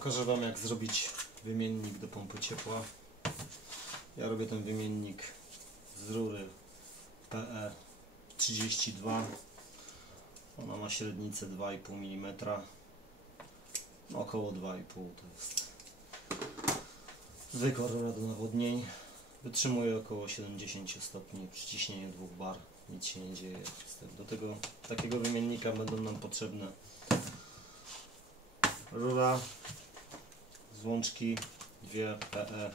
Pokażę Wam, jak zrobić wymiennik do pompy ciepła. Ja robię ten wymiennik z rury PE 32. Ona ma średnicę 2,5 mm, około 2,5 to jest zwykła rura do nawodnień. Wytrzymuje około 70 stopni przy ciśnieniu 2 bar, nic się nie dzieje z tym. Do tego takiego wymiennika będą nam potrzebne rura, złączki, dwie PE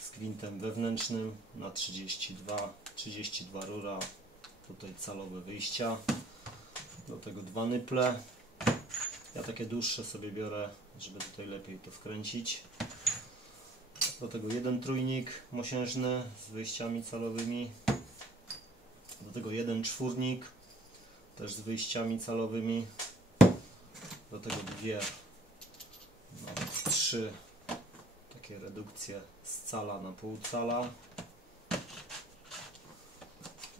z gwintem wewnętrznym na 32 rura, tutaj calowe wyjścia, do tego 2 nyple. Ja takie dłuższe sobie biorę, żeby tutaj lepiej to wkręcić. Do tego jeden trójnik mosiężny z wyjściami calowymi, do tego jeden czwórnik też z wyjściami calowymi, do tego nawet 3 takie redukcje z cala na pół cala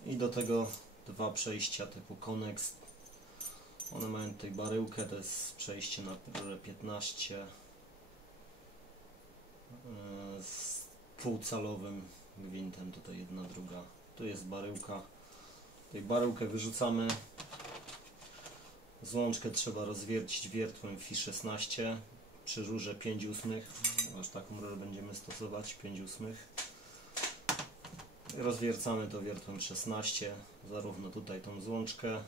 i do tego 2 przejścia typu Connex. One mają tutaj baryłkę, to jest przejście na rurę 15 z półcalowym gwintem, tutaj jedna, druga. Tu jest baryłka, tutaj baryłkę wyrzucamy, złączkę trzeba rozwiercić wiertłem Fi 16 przy rurze 5/8, aż taką rurę będziemy stosować, 5/8. Rozwiercamy to wiertłem 16, zarówno tutaj tą złączkę,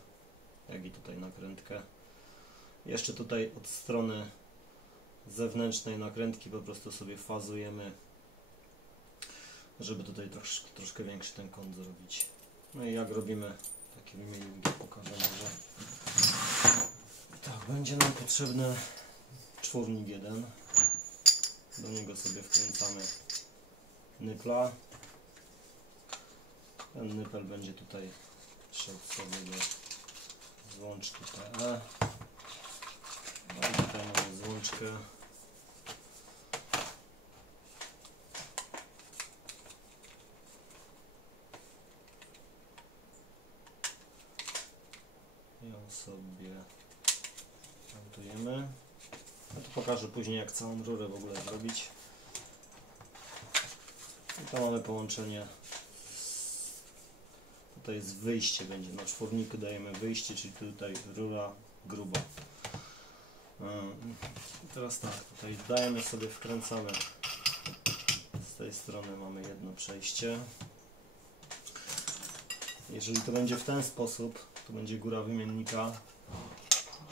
jak i tutaj nakrętkę. Jeszcze tutaj od strony zewnętrznej nakrętki po prostu sobie fazujemy, żeby tutaj troszkę większy ten kąt zrobić. No i jak robimy taki wymiennik, pokażę może. Tak, będzie nam potrzebny czwórnik jeden. Do niego sobie wkręcamy nypla. Ten nypel będzie tutaj szedł sobie do złączki PE. No i tutaj mamy złączkę. Ją sobie montujemy. Ja to pokażę później, jak całą rurę w ogóle zrobić. I to mamy połączenie. Tutaj jest wyjście, będzie na czwórniku dajemy wyjście, czyli tutaj rura gruba. I teraz tak, tutaj dajemy sobie, wkręcamy. Z tej strony mamy jedno przejście. Jeżeli to będzie w ten sposób, to będzie góra wymiennika,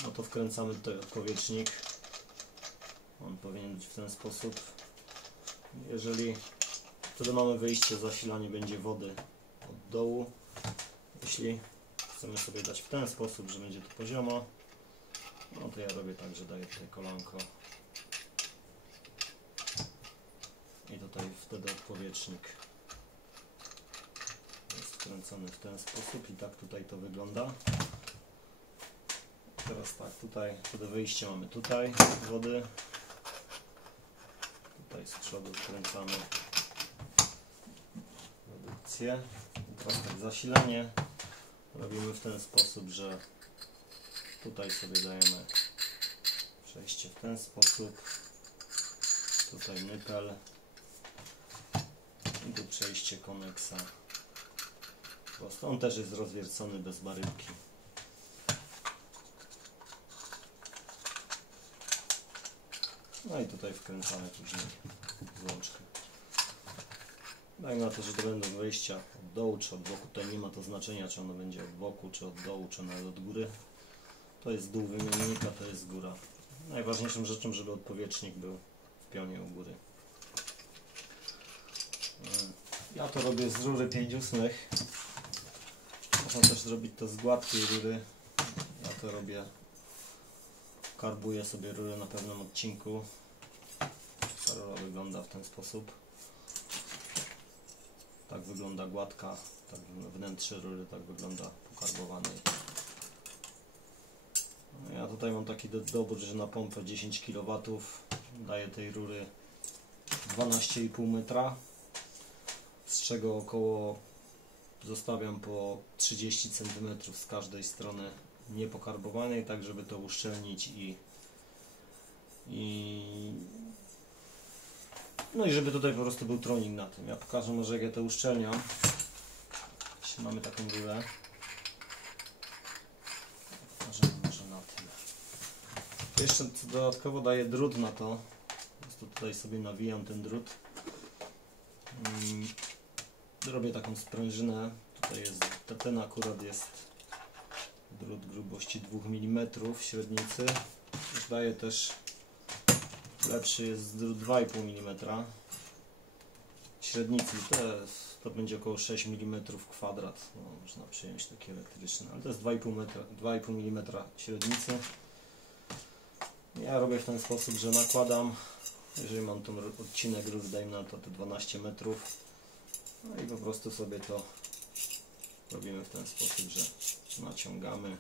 no to wkręcamy tutaj odpowietrznik. On powinien być w ten sposób. Jeżeli wtedy mamy wyjście, zasilanie będzie wody od dołu. Jeśli chcemy sobie dać w ten sposób, że będzie to poziomo, no to ja robię tak, że daję tutaj kolanko i tutaj wtedy odpowietrznik jest wkręcony w ten sposób i tak tutaj to wygląda. Teraz tak, tutaj wtedy wyjście mamy tutaj wody, tutaj z przodu wkręcamy redukcję. I teraz tak, zasilanie robimy w ten sposób, że tutaj sobie dajemy przejście w ten sposób, tutaj nypel i tu przejście Connexa. Po prostu on też jest rozwiercony bez baryłki. No i tutaj wkręcamy później złączkę. Dajmy na to, że to będą wejścia od dołu czy od boku. Tutaj nie ma to znaczenia, czy ono będzie od boku, czy od dołu, czy nawet od góry. To jest dół wymiennika, to jest góra. Najważniejszą rzeczą, żeby odpowietrznik był w pionie u góry. Ja to robię z rury 5/8. Można też zrobić to z gładkiej rury. Ja to robię, karbuję sobie rurę na pewnym odcinku. Ta rura wygląda w ten sposób. Tak wygląda gładka, tak wnętrze rury tak wygląda pokarbowanej. Ja tutaj mam taki dobór, że na pompę 10 kW daję tej rury 12,5 metra, z czego około zostawiam po 30 cm z każdej strony niepokarbowanej, tak żeby to uszczelnić i No i żeby tutaj po prostu był tronik na tym. Ja pokażę może, jak ja to uszczelniam. Jeśli mamy taką rurę. Pokażę może na tyle. Jeszcze dodatkowo daję drut na to. Po prostu tutaj sobie nawijam ten drut. Robię taką sprężynę. Tutaj jest, ten akurat jest drut grubości 2 mm średnicy. Już daję też, lepszy jest drut 2,5 mm średnicy. To będzie około 6 mm kwadrat. No, można przyjąć taki elektryczny, ale to jest 2,5 mm średnicy. Ja robię w ten sposób, że nakładam, jeżeli mam ten odcinek rur, dajmy na to te 12 metrów. No i po prostu sobie to robimy w ten sposób, że naciągamy.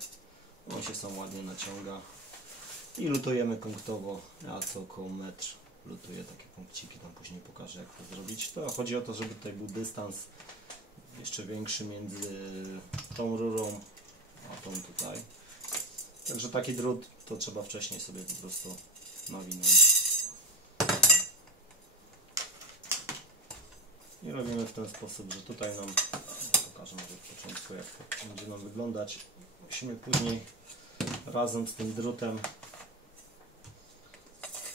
On się sam ładnie naciąga i lutujemy punktowo. Ja co około metr lutuję takie punkciki, tam później pokażę, jak to zrobić. To chodzi o to, żeby tutaj był dystans jeszcze większy między tą rurą a tą tutaj. Także taki drut to trzeba wcześniej sobie po prostu nawinąć. I robimy w ten sposób, że tutaj nam, pokażę może w początku, jak to będzie nam wyglądać. Musimy później razem z tym drutem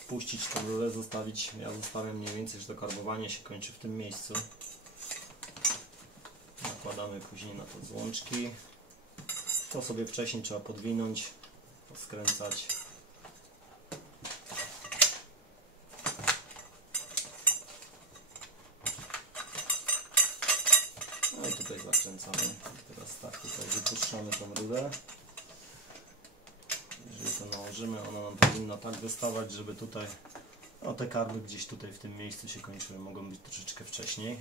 puścić tę rurę, zostawić. Ja zostawiam mniej więcej, że to karbowanie się kończy w tym miejscu. Nakładamy później na to złączki. To sobie wcześniej trzeba podwinąć, poskręcać. No i tutaj zakręcamy. Teraz tak, tutaj wypuszczamy tą rurę. Jeżeli to nałożymy, ona nam powinna tak wystawać, żeby tutaj, no te karby gdzieś tutaj w tym miejscu się kończyły, mogą być troszeczkę wcześniej.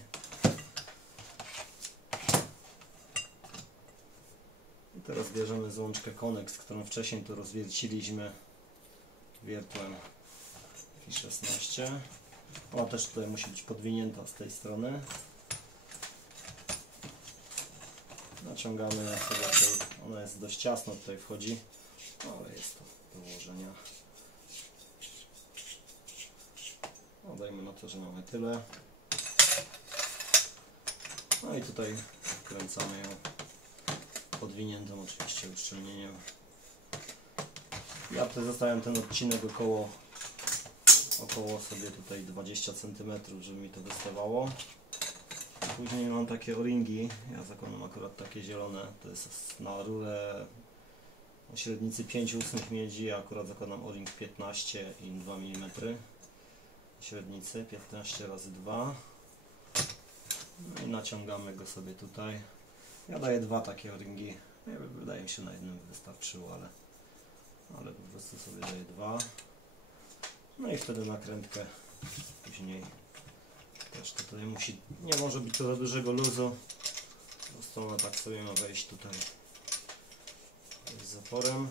I teraz bierzemy złączkę Connex, którą wcześniej tu rozwierciliśmy wiertłem I16. Ona też tutaj musi być podwinięta z tej strony. Naciągamy sobie tutaj, ona jest dość ciasno tutaj wchodzi, ale jest to do ułożenia. No, dajmy na to, że mamy tyle. No i tutaj wkręcamy ją podwiniętą oczywiście uszczelnieniem. Ja tutaj zostawiam ten odcinek około sobie tutaj 20 cm, żeby mi to wystawało. Później mam takie o-ringi, ja zakładam akurat takie zielone, to jest na rurę o średnicy 5/8 miedzi, ja akurat zakładam o-ring 15 i 2 mm średnicy, 15 razy 2. No i naciągamy go sobie tutaj. Ja daję 2 takie o-ringi, wydaje mi się na jednym wystarczyło, ale po prostu sobie daję 2. No i wtedy nakrętkę później też tutaj nie może być to za dużego luzu, po prostu ona tak sobie ma wejść tutaj z zaporem.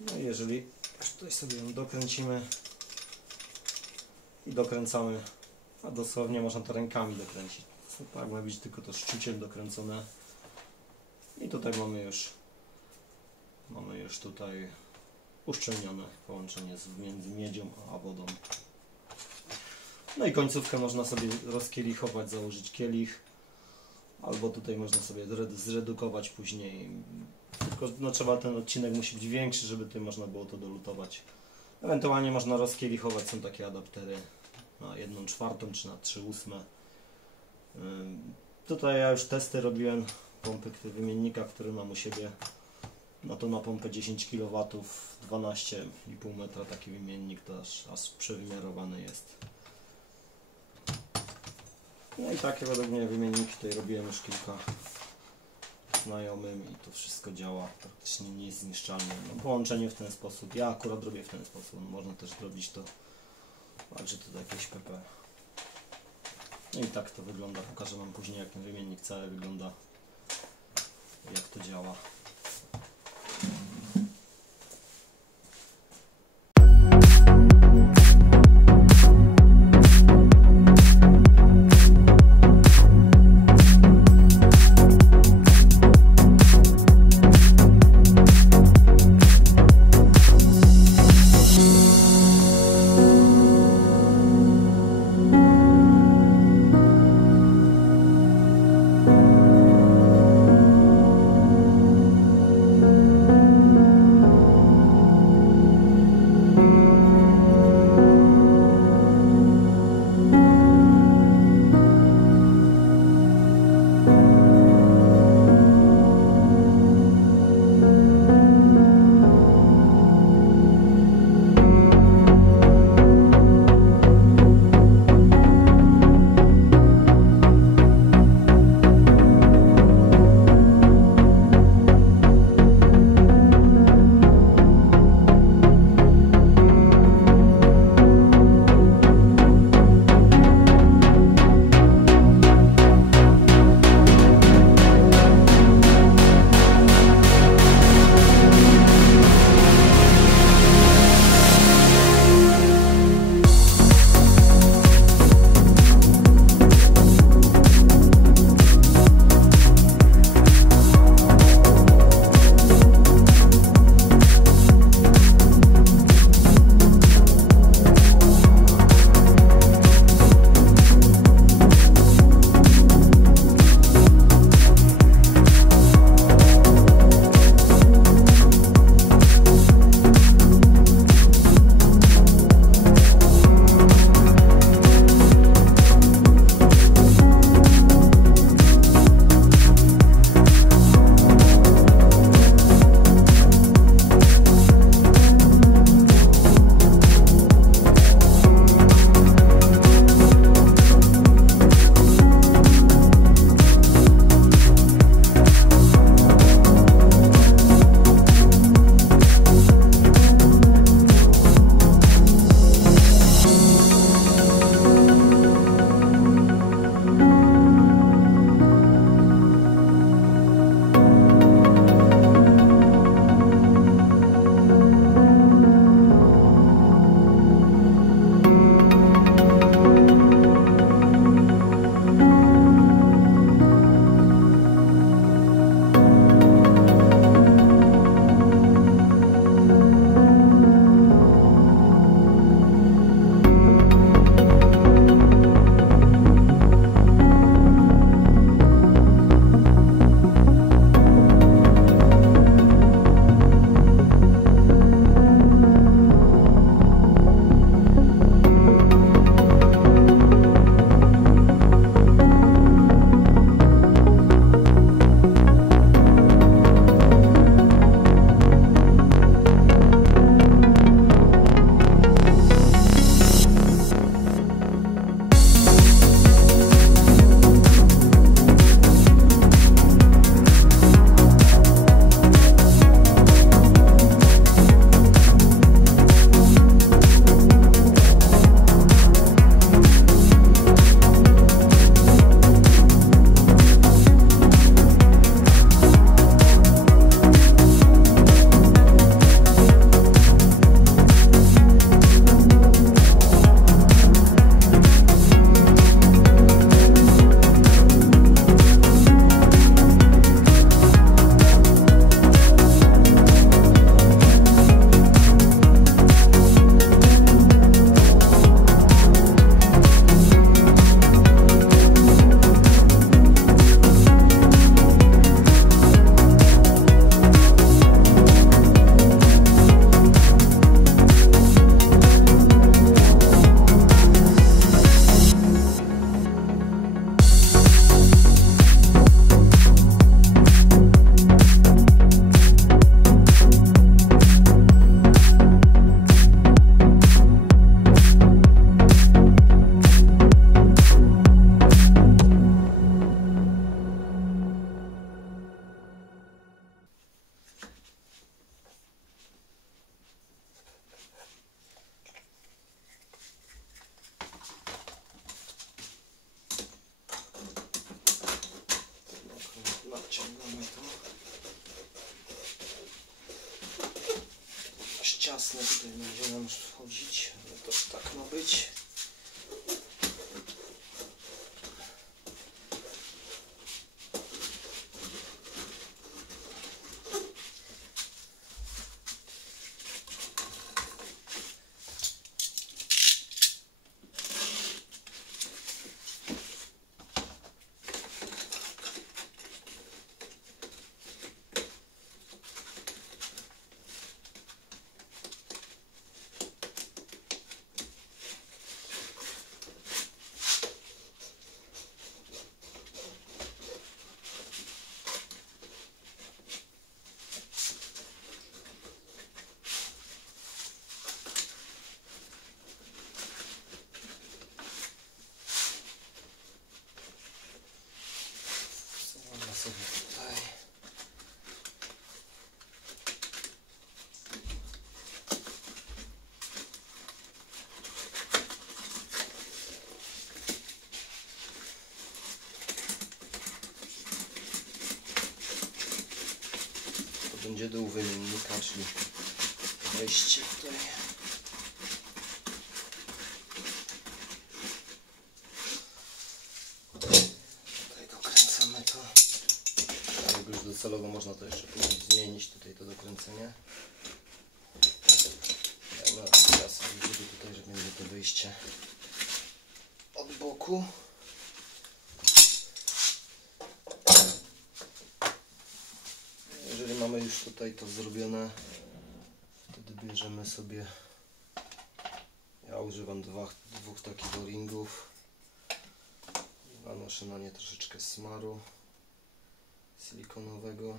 No i jeżeli tutaj sobie ją dokręcimy i dokręcamy, a dosłownie można to rękami dokręcić, tak ma być tylko to szczuciem dokręcone. I tutaj mamy już tutaj uszczelnione połączenie między miedzią a wodą. No i końcówkę można sobie rozkielichować, założyć kielich, albo tutaj można sobie zredukować później. Tylko no, trzeba, ten odcinek musi być większy, żeby tutaj można było to dolutować. Ewentualnie można rozkielichować, są takie adaptery na 1/4 czy na 3/8. Tutaj ja już testy robiłem pompy wymiennika, który mam u siebie. No to na pompę 10 kW, 12,5 metra taki wymiennik, to aż przewymiarowany jest. No i takie według mnie wymienniki tutaj robiłem już kilka znajomym i to wszystko działa praktycznie niezniszczalnie. No, połączenie w ten sposób, ja akurat robię w ten sposób, można też zrobić to także tutaj jakieś PP. No i tak to wygląda, pokażę wam później, jak ten wymiennik cały wygląda, jak to działa. Zakręcamy to. Dość ciasne tutaj będzie nam wchodzić, ale to tak ma być. Sobie tutaj. To będzie dół wymiennika, czyli wejście tutaj. Docelowo można to jeszcze później zmienić, tutaj to dokręcenie. No, teraz widzę tutaj, że będzie to wyjście od boku. Jeżeli mamy już tutaj to zrobione, wtedy bierzemy sobie, ja używam dwóch takich o-ringów, nanoszę na nie troszeczkę smaru silikonowego.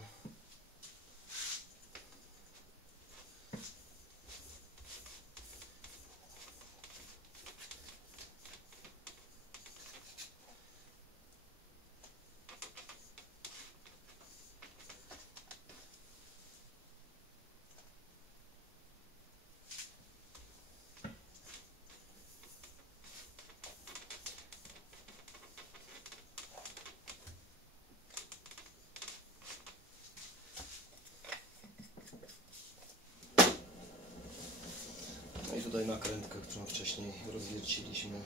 I tutaj nakrętkę, którą wcześniej rozwierciliśmy.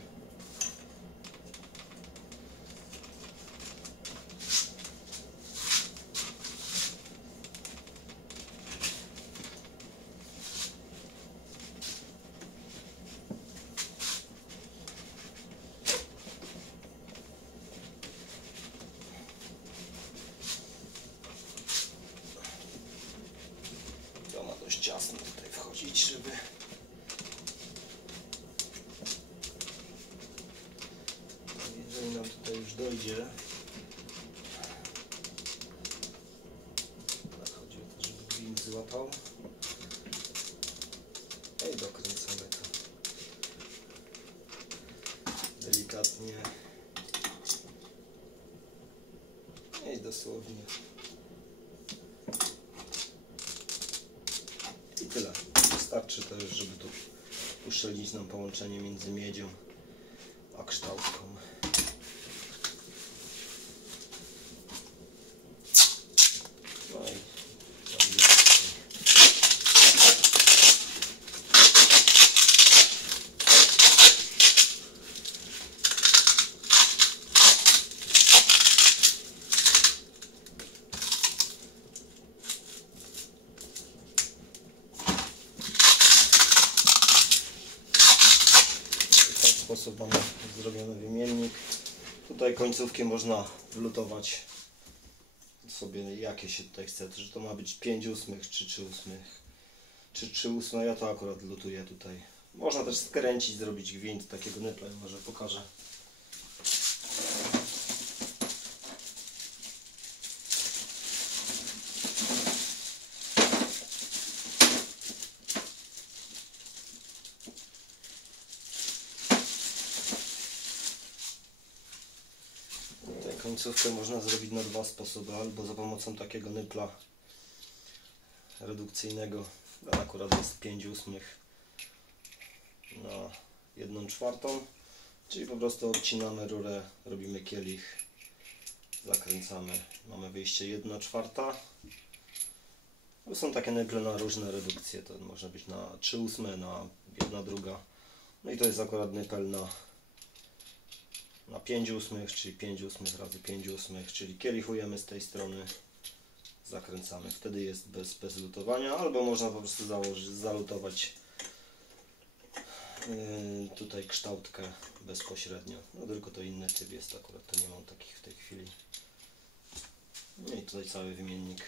To ma dość ciasno tutaj wchodzić, żeby nam tutaj już dojdzie. Tak, chodzi o to, żeby gwint złapał. I dokręcamy to delikatnie. I dosłownie. I tyle. Wystarczy to już, żeby tu uszczelnić nam połączenie między miedzią a kształtką. W ten sposób mamy zrobiony wymiennik. Tutaj końcówki można wlutować sobie jakie się tutaj chce, czy to ma być 5/8 czy 3/8 czy 3/8, ja to akurat lutuję tutaj. Można też skręcić, zrobić gwint takiego nypla, może pokażę. Końcówkę można zrobić na dwa sposoby, albo za pomocą takiego nypla redukcyjnego, akurat jest 5/8 na 1/4, czyli po prostu odcinamy rurę, robimy kielich zakręcamy, mamy wyjście 1/4. To są takie nyple na różne redukcje, to może być na 3/8, na 1/2. No i to jest akurat nypel na 5/8, czyli 5/8 razy 5/8, czyli kielichujemy z tej strony, zakręcamy. Wtedy jest bez lutowania, albo można po prostu zalutować tutaj kształtkę bezpośrednio. No tylko to inny typ jest akurat, to nie mam takich w tej chwili. No i tutaj cały wymiennik